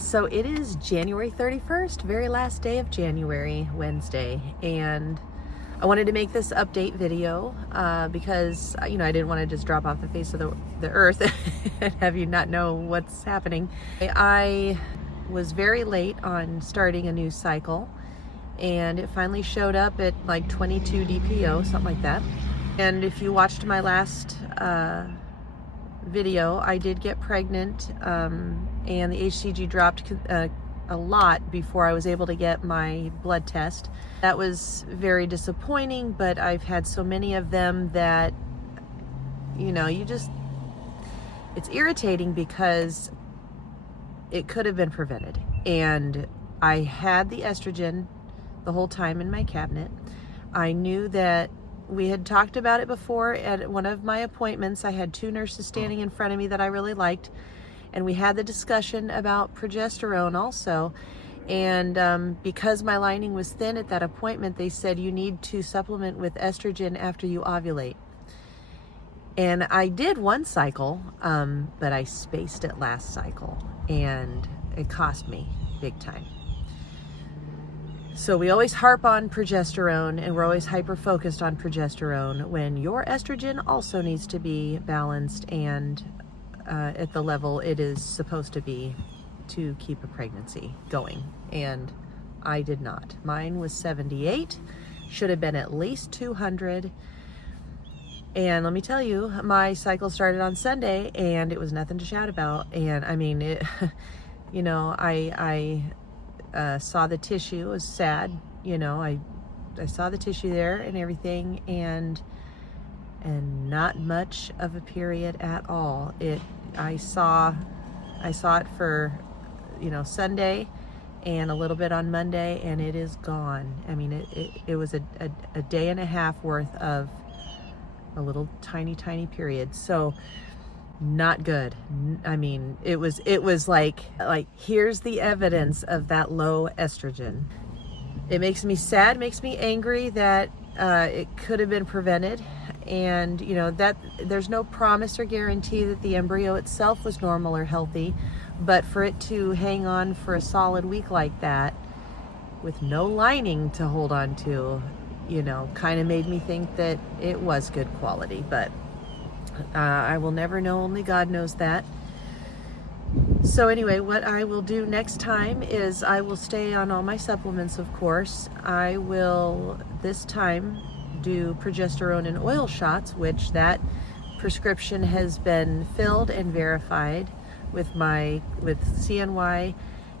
So it is January 31st, very last day of January, Wednesday, and I wanted to make this update video because, I didn't want to just drop off the face of the earth and have you not know what's happening. I was very late on starting a new cycle, and it finally showed up at like 22 DPO, something like that. And if you watched my last video, I did get pregnant, and the HCG dropped a lot before I was able to get my blood test. That was very disappointing, but I've had so many of them that, it's irritating because it could have been prevented. And I had the estrogen the whole time in my cabinet. I knew that we had talked about it before at one of my appointments. I had two nurses standing in front of me that I really liked, and we had the discussion about progesterone also. And because my lining was thin at that appointment, they said you need to supplement with estrogen after you ovulate. And I did one cycle, but I spaced it last cycle, and it cost me big time. So we always harp on progesterone, and we're always hyper-focused on progesterone when your estrogen also needs to be balanced and at the level it is supposed to be to keep a pregnancy going. And I did not. Mine was 78, should have been at least 200. And let me tell you, my cycle started on Sunday, and it was nothing to shout about. And I mean, I saw the tissue. It was sad, I saw the tissue there and everything, and not much of a period at all. I saw it for Sunday and a little bit on Monday, and it is gone. I mean, it was a day and a half worth of a little tiny period. So not good. I mean, it was like here's the evidence of that low estrogen. It makes me sad, makes me angry that it could have been prevented. And that there's no promise or guarantee that the embryo itself was normal or healthy, but for it to hang on for a solid week like that with no lining to hold on to, kind of made me think that it was good quality. But I will never know, only God knows that. So anyway, what I will do next time is I will stay on all my supplements, of course. I will this time do progesterone and oil shots, which that prescription has been filled and verified with CNY,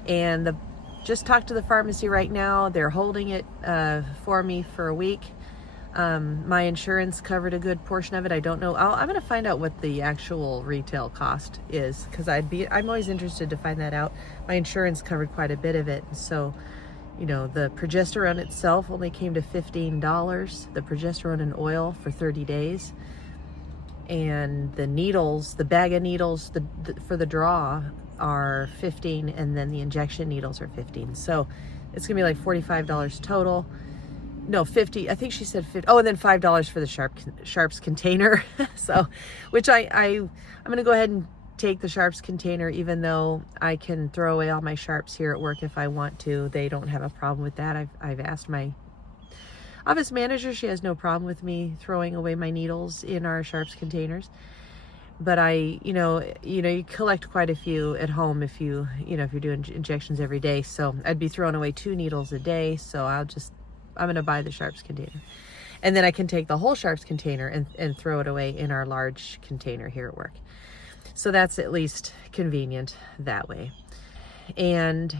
and just talked to the pharmacy right now. They're holding it for me for a week. My insurance covered a good portion of it. I don't know. I'm going to find out what the actual retail cost is, because I'm always interested to find that out. My insurance covered quite a bit of it. So, the progesterone itself only came to $15, the progesterone and oil for 30 days. And the needles, the bag of needles for the draw are $15, and then the injection needles are $15. So it's going to be like $45 total. No, 50. I think she said 50. Oh, and then $5 for the Sharps container. So, which I'm going to go ahead and take the Sharps container, even though I can throw away all my Sharps here at work if I want to. They don't have a problem with that. I've asked my office manager. She has no problem with me throwing away my needles in our Sharps containers. But you collect quite a few at home if you're doing injections every day. So I'd be throwing away 2 needles a day. So I'm going to buy the Sharps container. And then I can take the whole Sharps container and throw it away in our large container here at work. So that's at least convenient that way. And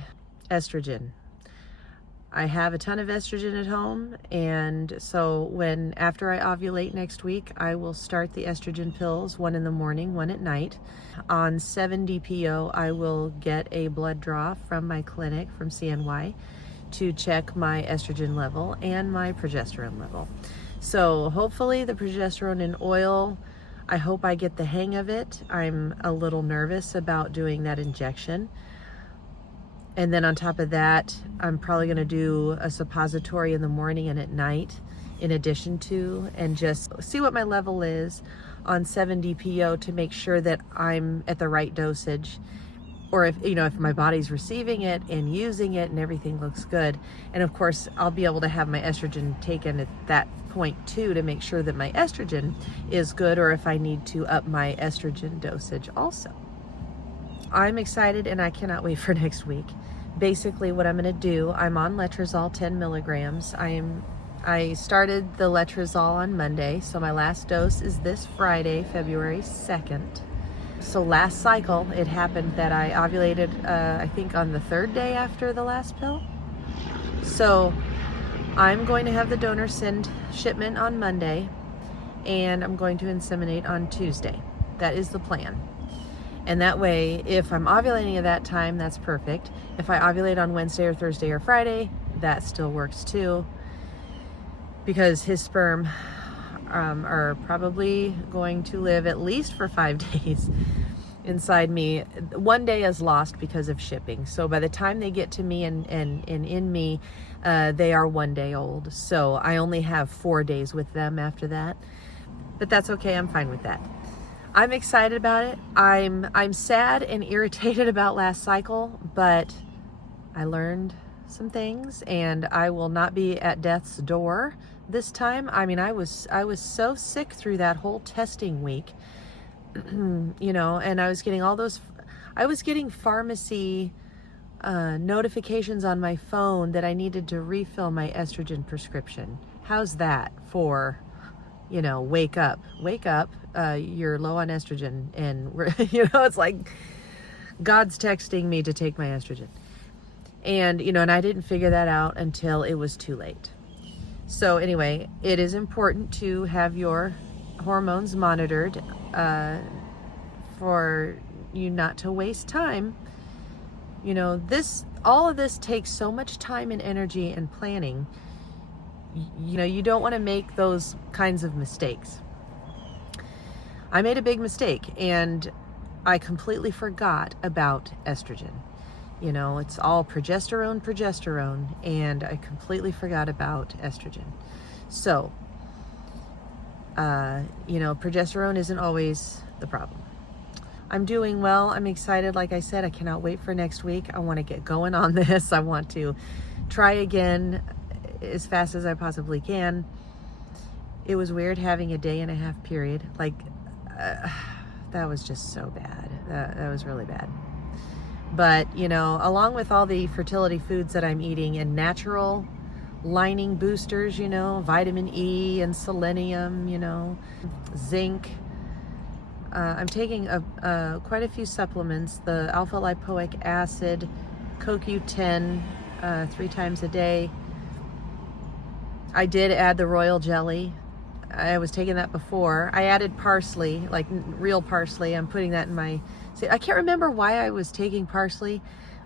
estrogen. I have a ton of estrogen at home, and so after I ovulate next week, I will start the estrogen pills, one in the morning, one at night. On 7 DPO, I will get a blood draw from my clinic, from CNY, to check my estrogen level and my progesterone level. So hopefully the progesterone and oil, I hope I get the hang of it. I'm a little nervous about doing that injection. And then on top of that, I'm probably going to do a suppository in the morning and at night in addition to, and just see what my level is on 7 DPO to make sure that I'm at the right dosage or if, you know, if my body's receiving it and using it and everything looks good. And of course, I'll be able to have my estrogen taken at that point too, to make sure that my estrogen is good, or if I need to up my estrogen dosage also. I'm excited and I cannot wait for next week. Basically what I'm going to do, I'm on letrozole 10 milligrams. I started the letrozole on Monday, so my last dose is this Friday, February 2nd. So last cycle, it happened that I ovulated, I think on the 3rd day after the last pill. So I'm going to have the donor send shipment on Monday, and I'm going to inseminate on Tuesday. That is the plan. And that way, if I'm ovulating at that time, that's perfect. If I ovulate on Wednesday or Thursday or Friday, that still works too, because his sperm are probably going to live at least for 5 days inside me. 1 day is lost because of shipping. So by the time they get to me and in me, they are 1 day old. So I only have 4 days with them after that. But that's okay, I'm fine with that. I'm excited about it. I'm sad and irritated about last cycle, but I learned some things, and I will not be at death's door this time. I mean, I was so sick through that whole testing week, you know, and I was getting pharmacy notifications on my phone that I needed to refill my estrogen prescription. How's that for, you know, wake up, you're low on estrogen, and we're, you know, it's like God's texting me to take my estrogen. And, you know, and I didn't figure that out until it was too late. So anyway, it is important to have your hormones monitored for you not to waste time. You know, all of this takes so much time and energy and planning. You know, you don't want to make those kinds of mistakes. I made a big mistake, and I completely forgot about estrogen. You know, it's all progesterone, and I completely forgot about estrogen. So, you know, progesterone isn't always the problem. I'm doing well. I'm excited. Like I said, I cannot wait for next week. I want to get going on this. I want to try again as fast as I possibly can. It was weird having a 1.5 day period. Like, that was just so bad. That was really bad. But, you know, along with all the fertility foods that I'm eating and natural lining boosters, you know, vitamin E and selenium, you know, zinc. I'm taking quite a few supplements, the alpha lipoic acid, CoQ10, 3 times a day. I did add the royal jelly. I was taking that before. I added parsley, like real parsley. I'm putting that in my... See, I can't remember why I was taking parsley.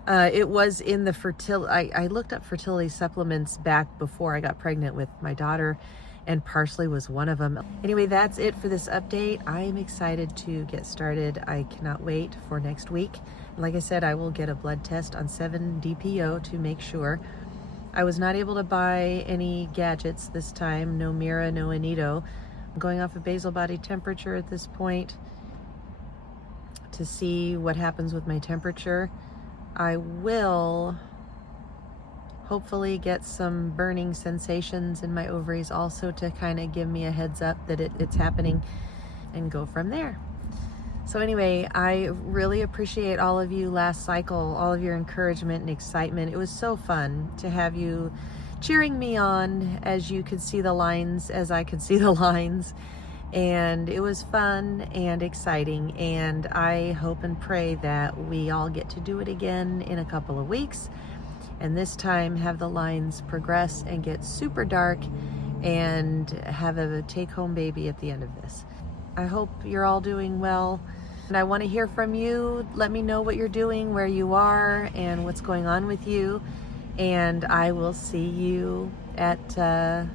It was in the fertility... I looked up fertility supplements back before I got pregnant with my daughter, and parsley was one of them. Anyway, that's it for this update. I am excited to get started. I cannot wait for next week. Like I said, I will get a blood test on 7-DPO to make sure. I was not able to buy any gadgets this time, no Mira, no Anito. I'm going off of basal body temperature at this point to see what happens with my temperature. I will hopefully get some burning sensations in my ovaries also to kind of give me a heads up that it's happening, and go from there. So anyway, I really appreciate all of you last cycle, all of your encouragement and excitement. It was so fun to have you cheering me on as you could see the lines, as I could see the lines. And it was fun and exciting. And I hope and pray that we all get to do it again in a couple of weeks. And this time have the lines progress and get super dark and have a take-home baby at the end of this. I hope you're all doing well, and I want to hear from you. Let me know what you're doing, where you are, and what's going on with you, and I will see you at the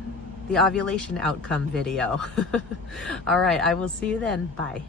ovulation outcome video. All right, I will see you then. Bye.